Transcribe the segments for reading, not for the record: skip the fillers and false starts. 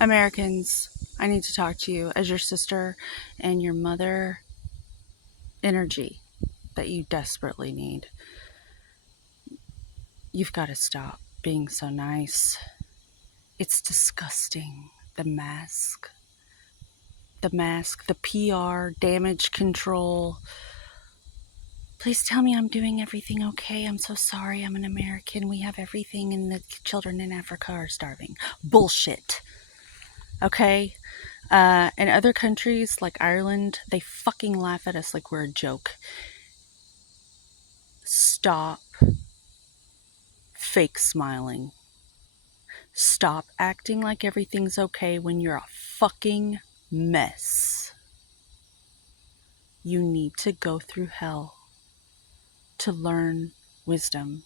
Americans, I need to talk to you as your sister and your mother energy that you desperately need. You've got to stop being so nice. It's disgusting. The PR, damage control. Please tell me I'm doing everything okay. I'm so sorry. I'm an American. We have everything, and the children in Africa are starving. Bullshit. Okay? In other countries like Ireland, they fucking laugh at us like we're a joke. Stop fake smiling. Stop acting like everything's okay when you're a fucking mess. You need to go through hell to learn wisdom,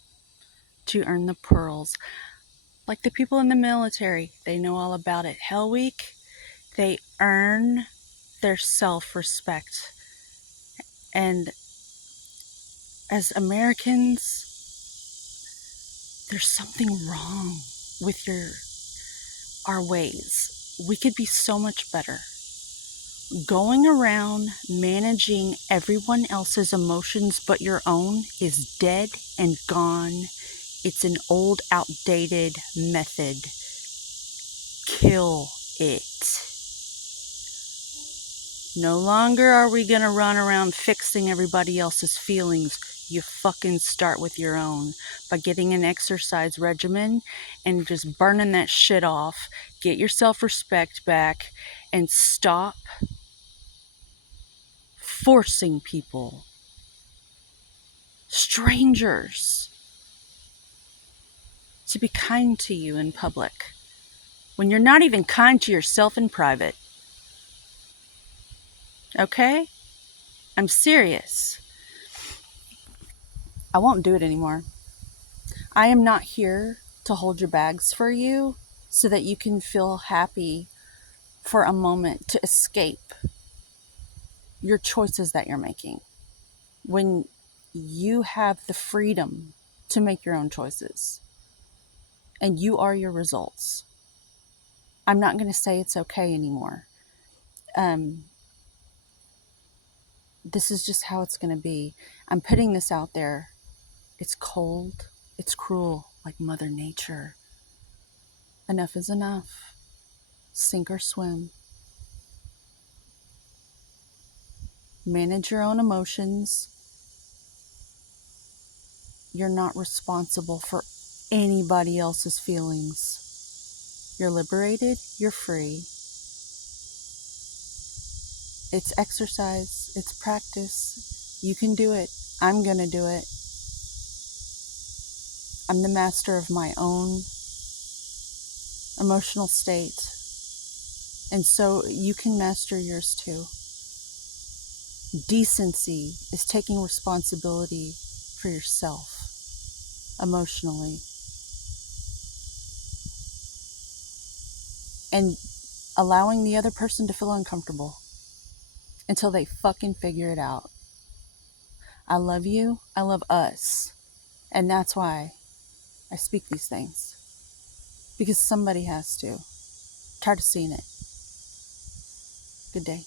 to earn the pearls. Like the people in the military, they know all about it. Hell Week, they earn their self-respect. And as Americans, there's something wrong with our ways. We could be so much better. Going around managing everyone else's emotions but your own is dead and gone. It's an old, outdated method. Kill it. No longer are we going to run around fixing everybody else's feelings. You fucking start with your own by getting an exercise regimen and just burning that shit off. Get your self-respect back and stop forcing people, strangers, to be kind to you in public when you're not even kind to yourself in private. Okay? I'm serious. I won't do it anymore. I am not here to hold your bags for you so that you can feel happy for a moment to escape your choices that you're making. When you have the freedom to make your own choices and you are your results. I'm not going to say it's okay anymore. This is just how it's going to be. I'm putting this out there. It's cold. It's cruel, like Mother Nature. Enough is enough. Sink or swim. Manage your own emotions. You're not responsible for anybody else's feelings. You're liberated. You're free. It's exercise. It's practice. You can do it. I'm going to do it. I'm the master of my own emotional state. And so you can master yours too. Decency is taking responsibility for yourself emotionally and allowing the other person to feel uncomfortable until they fucking figure it out. I love you. I love us. And that's why I speak these things. Because somebody has to. Tired of seeing it. Good day.